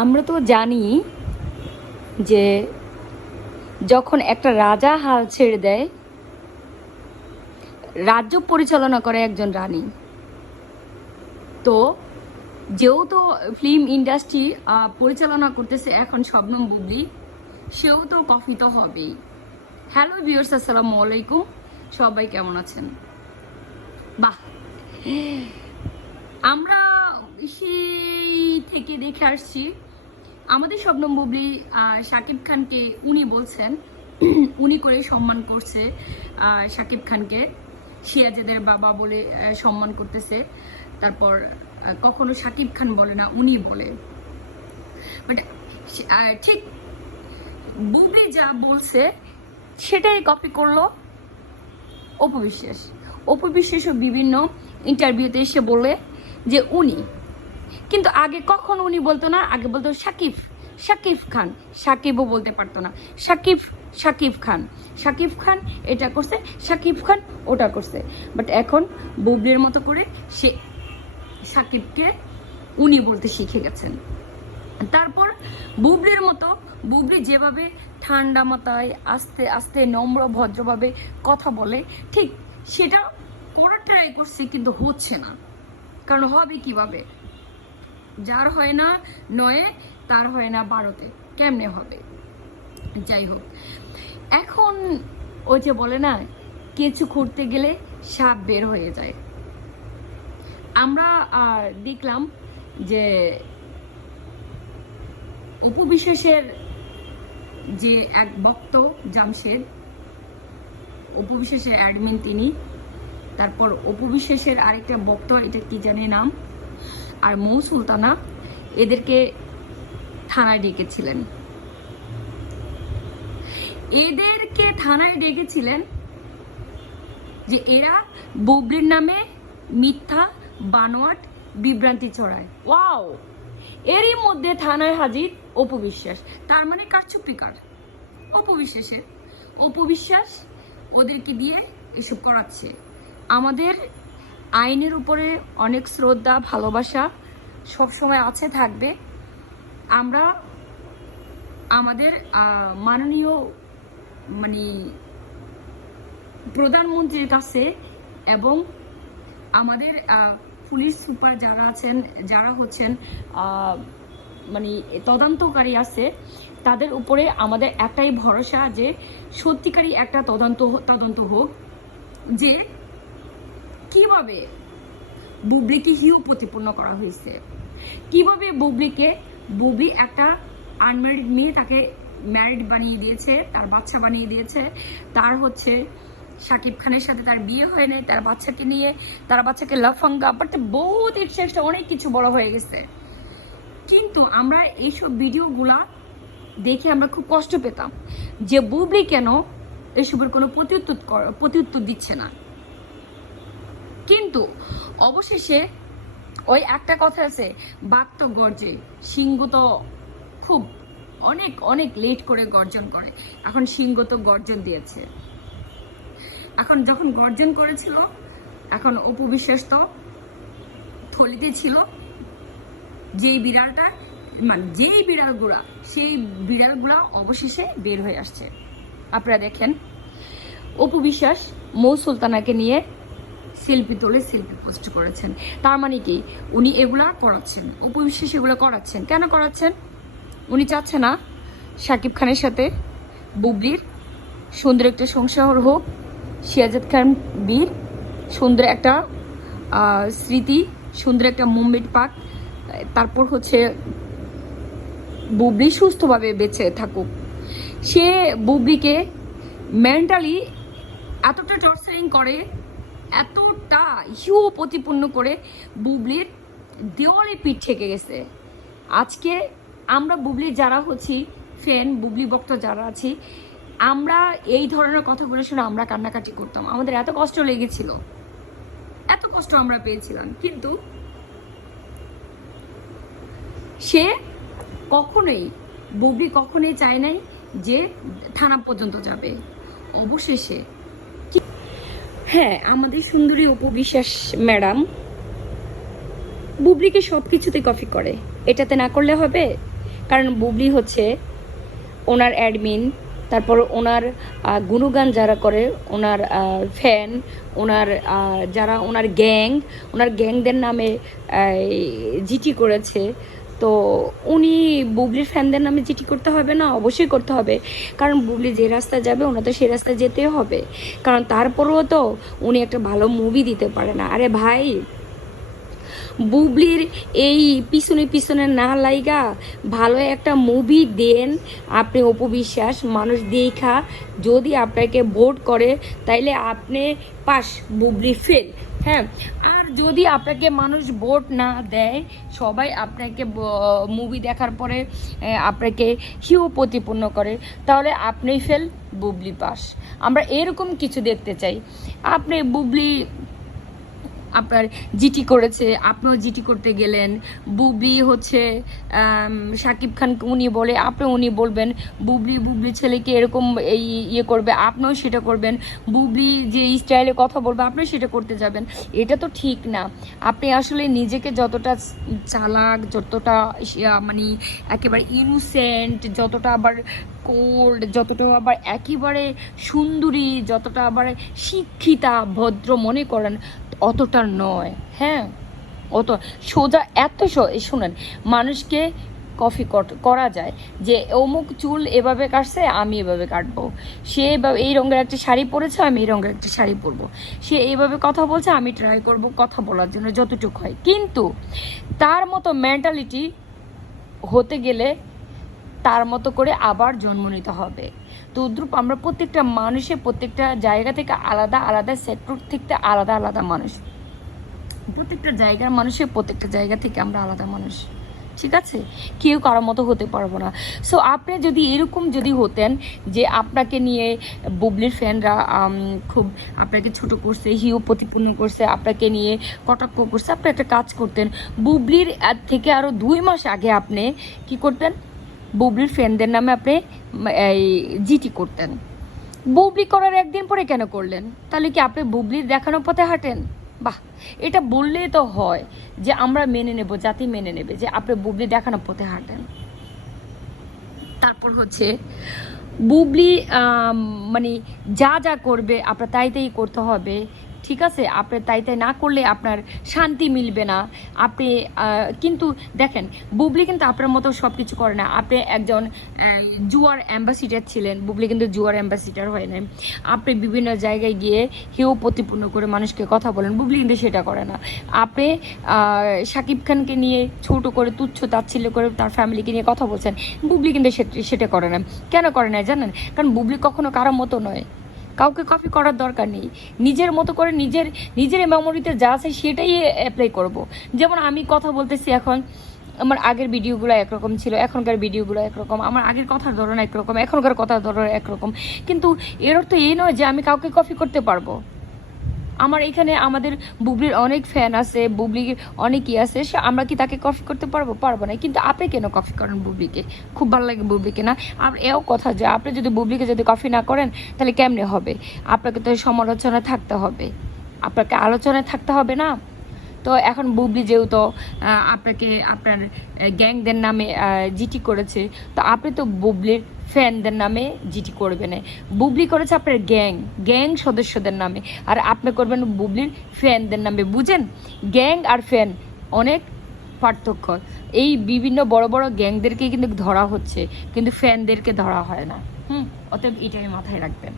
আমরা তো জানি যে যখন একটা রাজা হাল ছেড়ে দেয়, রাজ্য পরিচালনা করে একজন রানী। তো যেহেতু ফিল্ম ইন্ডাস্ট্রি পরিচালনা করতেছে এখন শবনম বুবলি, সেও তো কফি তো হবেই। হ্যালো ভিউয়ার্স, আসসালামু আলাইকুম, সবাই কেমন আছেন? বাহ, আমরা সেই থেকে দেখে আসছি আমাদের শবনম বুবলি শাকিব খানকে উনি বলছেন, উনি করে সম্মান করছে শাকিব খানকে, শিয়াজেদের বাবা বলে সম্মান করতেছে। তারপর কখনো শাকিব খান বলে না, উনি বলে। বাট ঠিক বুবলি যা বলছে সেটাই কপি করলো অপু বিশ্বাস। অপু বিশ্বাসও বিভিন্ন ইন্টারভিউতে এসে বলে যে উনি, কিন্তু আগে কখন উনি বলতো না, আগে বলতো সাকিব শাকিব খান, সাকিবও বলতে পারতো না, সাকিব শাকিব খান, সাকিব খান এটা করছে, সাকিব খান ওটা করছে। বাট এখন বুবলির মতো করে সে সাকিবকে উনি বলতে শিখে গেছেন। তারপর বুবলির মতো বুবলি যেভাবে ঠান্ডা মাথায় আস্তে আস্তে নম্র ভদ্রভাবে কথা বলে, ঠিক সেটা করার ট্রাই করছে, কিন্তু হচ্ছে না। কারণ হবে কিভাবে? যার হয় না নয়ে, তার হয় না বারোতে, কেমনে হবে? যাই হোক, এখন ওই যে বলে না, কিছু করতে গেলে সাপ বের হয়ে যায়। আমরা দেখলাম যে অপু বিশ্বাসের যে এক ভক্ত জামশেদ, অপু বিশ্বাসের অ্যাডমিন তিনি, তারপর অপু বিশ্বাসের আরেকটা ভক্ত, এটা কি জানি নাম, আর মৌ সুলতানা, এদেরকে থানায় ডেকেছিলেন। এদেরকে থানায় ডেকেছিলেন যে এরা বুবলির নামে মিথ্যা বানোয়াট বিভ্রান্তি ছড়ায়। ওয়াও! এরই মধ্যে থানায় হাজির অপু বিশ্বাস। তার মানে কারচুপিকার অপু বিশ্বাসের। অপু বিশ্বাস ওদেরকে দিয়ে এসব করাচ্ছে। আমাদের আইনের উপরে অনেক শ্রদ্ধা ভালোবাসা সবসময় আছে, থাকবে। আমরা আমাদের মাননীয় মানে প্রধানমন্ত্রীর কাছে এবং আমাদের পুলিশ সুপার যারা আছেন, যারা হচ্ছেন মানে তদন্তকারী আছে, তাদের উপরে আমাদের একটাই ভরসা যে সত্যিকারই একটা তদন্ত হোক, যে কিভাবে বুবলিকে হিউ প্রতিপন্ন করা হয়েছে, কিভাবে বুবলি একটা আনম্যারিড মেয়ে, তাকে ম্যারিড বানিয়ে দিয়েছে, তার বাচ্চা বানিয়ে দিয়েছে। তার হচ্ছে শাকিব খানের সাথে তার বিয়ে হয় নাই, তার বাচ্চাকে নিয়ে, তার বাচ্চাকে লাফাঙ্গা, বাট বহুত চেষ্টা, অনেক কিছু বড় হয়ে গেছে। কিন্তু আমরা এইসব ভিডিওগুলা দেখে আমরা খুব কষ্ট পেতাম যে বুবলি কেন এসবের কোনো প্রত্যুত্তর দিচ্ছে না। কিন্তু অবশেষে ওই একটা কথা আছে, বাঘ তো গর্জে, সিংহ তো খুব অনেক অনেক লেট করে গর্জন করে। এখন সিংহ তো গর্জন দিয়েছে। এখন যখন গর্জন করেছিল, এখন অপু বিশ্বাস তো থলিতে ছিল। যেই বিড়ালটা, মানে যেই বিড়ালগুলা, সেই বিড়ালগুলা অবশেষে বের হয়ে আসছে। আপনারা দেখেন, অপু বিশ্বাস মৌ সুলতানাকে নিয়ে সেলফি তোলে, সেলফি পোস্ট করেছেন। তার মানে কি উনি এগুলা করাচ্ছেন, অপু বিশ্বাস এগুলো করাচ্ছেন। কেন করাচ্ছেন? উনি চাচ্ছে না শাকিব খানের সাথে বুবলির সুন্দর একটা সংসার হোক, শিয়াজাদ খান বীর সুন্দর একটা স্মৃতি, সুন্দর একটা মুভমেন্ট পাক। তারপর হচ্ছে বুবলি সুস্থভাবে বেঁচে থাকুক। সে বুবলিকে মেন্টালি এতটা টর্চারিং করে, এতটা হিউ প্রতিপন্ন করে, বুবলির দেওয়ালে পিঠ ঠেকে গেছে। আজকে আমরা বুবলির যারা হচ্ছি ফ্যান, বুবলি ভক্ত যারা আছি, আমরা এই ধরনের কথাগুলো শুনে আমরা কান্নাকাটি করতাম। আমাদের এত কষ্ট লেগেছিল, এত কষ্ট আমরা পেয়েছিলাম। কিন্তু সে কখনোই, বুবলি কখনোই চায় নাই যে থানা পর্যন্ত যাবে। অবশেষে হ্যাঁ, আমাদের সুন্দরী অপু বিশ্বাস ম্যাডাম বুবলিকে সব কিছুতে কপি করে। এটাতে না করলে হবে? কারণ বুবলি হচ্ছে ওনার অ্যাডমিন, তারপর ওনার গুণগান যারা করে, ওনার ফ্যান, ওনার যারা ওনার গ্যাংদের নামে জিটি করেছে। তো উনি বুবলির ফ্যানদের নামে জিটি করতে হবে না? অবশ্যই করতে হবে, কারণ বুবলি যে রাস্তায় যাবে ওনা তো সেই রাস্তায় যেতে হবে। কারণ তারপরেও তো উনি একটা ভালো মুভি দিতে পারে না। আরে ভাই, বুবলির এই পিছনে পিছনে না লাইগা ভালো একটা মুভি দেন আপনি। অপু বিশ্বাস মানুষ দেখা যদি আপনাকে ভোট করে তাইলে আপনি পাস, বুবলি ফেল। হ্যাঁ, আর যদি আপনাকে মানুষ ভোট না দেয়, সবাই আপনাকে মুভি দেখার পরে আপনাকে হিউ প্রতিপন্ন করে, তাহলে আপনি ফেল, বুবলি পাস। আমরা এরকম কিছু দেখতে চাই। আপনি বুবলি আপনার জিটি করেছে, আপনিও জিটি করতে গেলেন। বুবলি হচ্ছে শাকিব খানকে উনি বলে, উনি বলবেন বুবলি ছেলেকে এরকম এই ইয়ে করবে, আপনিও সেটা করবেন। বুবলি যে স্টাইলে কথা বলবে আপনিও সেটা করতে যাবেন। এটা তো ঠিক না। আপনি আসলে নিজেকে যতটা চালাক, যতটা মানে একেবারে ইনোসেন্ট, যতটা আবার কোল্ড, যতটা আবার একেবারে সুন্দরী, যতটা আবার শিক্ষিতা ভদ্র মনে করেন, অতটা নয়। হ্যাঁ, অত সোজা এত শুনেন, মানুষকে কফি করা যায় যে অমুক চুল এভাবে কাটছে, আমি এভাবে কাটবো। সে এই রঙের একটা শাড়ি পরেছে, আমি এই রঙের একটা শাড়ি পরবো। সে এইভাবে কথা বলছে, আমি ট্রাই করব কথা বলার জন্য যতটুকু হয়। কিন্তু তার মতো মেন্টালিটি হতে গেলে তার মতো করে আবার জন্ম নিতে হবে। তো দ্রুপ আমরা প্রত্যেকটা মানুষের প্রত্যেকটা জায়গা থেকে আলাদা আলাদা সেক্টর থেকে আলাদা আলাদা মানুষ, প্রত্যেকটা জায়গার মানুষের প্রত্যেকটা জায়গা থেকে আমরা আলাদা মানুষ, ঠিক আছে? কেউ কারোর মতো হতে পারবো না। সো আপনি যদি এরকম যদি হতেন যে আপনাকে নিয়ে বুবলির ফ্যানরা খুব আপনাকে ছোট করছে, হিউ প্রতিপন্ন করছে, আপনাকে নিয়ে কটাক্ষ করছে, আপনি একটা কাজ করতেন, বুবলির থেকে আরও 2 মাস আগে আপনি কি করতেন? বুবলির ফ্যানদের নামে আপনি এই জিটি করতেন। বুবলি করার একদিন পরে কেন করলেন? তাহলে কি আপনি বুবলির দেখানো পথে হাঁটেন? বাহ, এটা বললেই তো হয় যে আমরা মেনে নেব, জাতি মেনে নেবে যে আপনি বুবলি দেখানো পথে হাঁটেন। তারপর হচ্ছে বুবলি মানে যা যা করবে আপনার তাই তাই করতে হবে, ঠিক আছে? আপনি তাই তাই না করলে আপনার শান্তি মিলবে না। আপনি কিন্তু দেখেন, বুবলি কিন্তু আপনার মতো সব কিছু করে না। আপনি একজন জুয়ার অ্যাম্বাসিডার ছিলেন, বুবলি কিন্তু জুয়ার অ্যাম্বাসিডার হয় নাই। আপনি বিভিন্ন জায়গায় গিয়ে হেউ প্রতিপূর্ণ করে মানুষকে কথা বলেন, বুবলি কিন্তু সেটা করে না। আপনি শাকিব খানকে নিয়ে ছোট করে তুচ্ছ তাচ্ছিল্য করে তার ফ্যামিলিকে নিয়ে কথা বলছেন, বুবলি কিন্তু সেটা করে না। কেন করে না জানেন? কারণ বুবলি কখনো কারোর মতো নয়, কাউকে কপি করার দরকার নেই। নিজের মতো করে নিজের মেমোরিতে যা আছে সেটাই অ্যাপ্লাই করব। যেমন আমি কথা বলতেছি এখন, আমার আগের ভিডিওগুলো একরকম ছিল, এখনকার ভিডিওগুলো একরকম, আমার আগের কথার ধরন একরকম, এখনকার কথার ধরন একরকম। কিন্তু এর অর্থ এই নয় যে আমি কাউকে কপি করতে পারবো। আমার এখানে আমাদের বুবলির অনেক ফ্যান আছে, বুবলির অনেকই আছে, আমরা কি তাকে কপি করতে পারবো না। কিন্তু আপনি কেন কপি করেন বুবলিকে? খুব ভালো লাগে বুবলিকে না? আর এও কথা যে আপনি যদি বুবলিকে যদি কপি না করেন তাহলে কেমনে হবে? আপনাকে তো সমালোচনা থাকতে হবে, আপনাকে আলোচনায় থাকতে হবে না? তো এখন বুবলি যেহেতু আপনাকে আপনার গ্যাংদের নামে জিটি করেছে, তো আপনি তো বুবলির ফ্যানদের নামে জিটি করবে না। বুবলি করেছে আপনার গ্যাং সদস্যদের নামে, আর আপনি করবেন বুবলির ফ্যানদের নামে। বুঝেন? গ্যাং আর ফ্যান অনেক পার্থক্য। এই বিভিন্ন বড় বড় গ্যাংদেরকে কিন্তু ধরা হচ্ছে, কিন্তু ফ্যানদেরকে ধরা হয় না। অতএব এটাই মাথায় রাখবেন।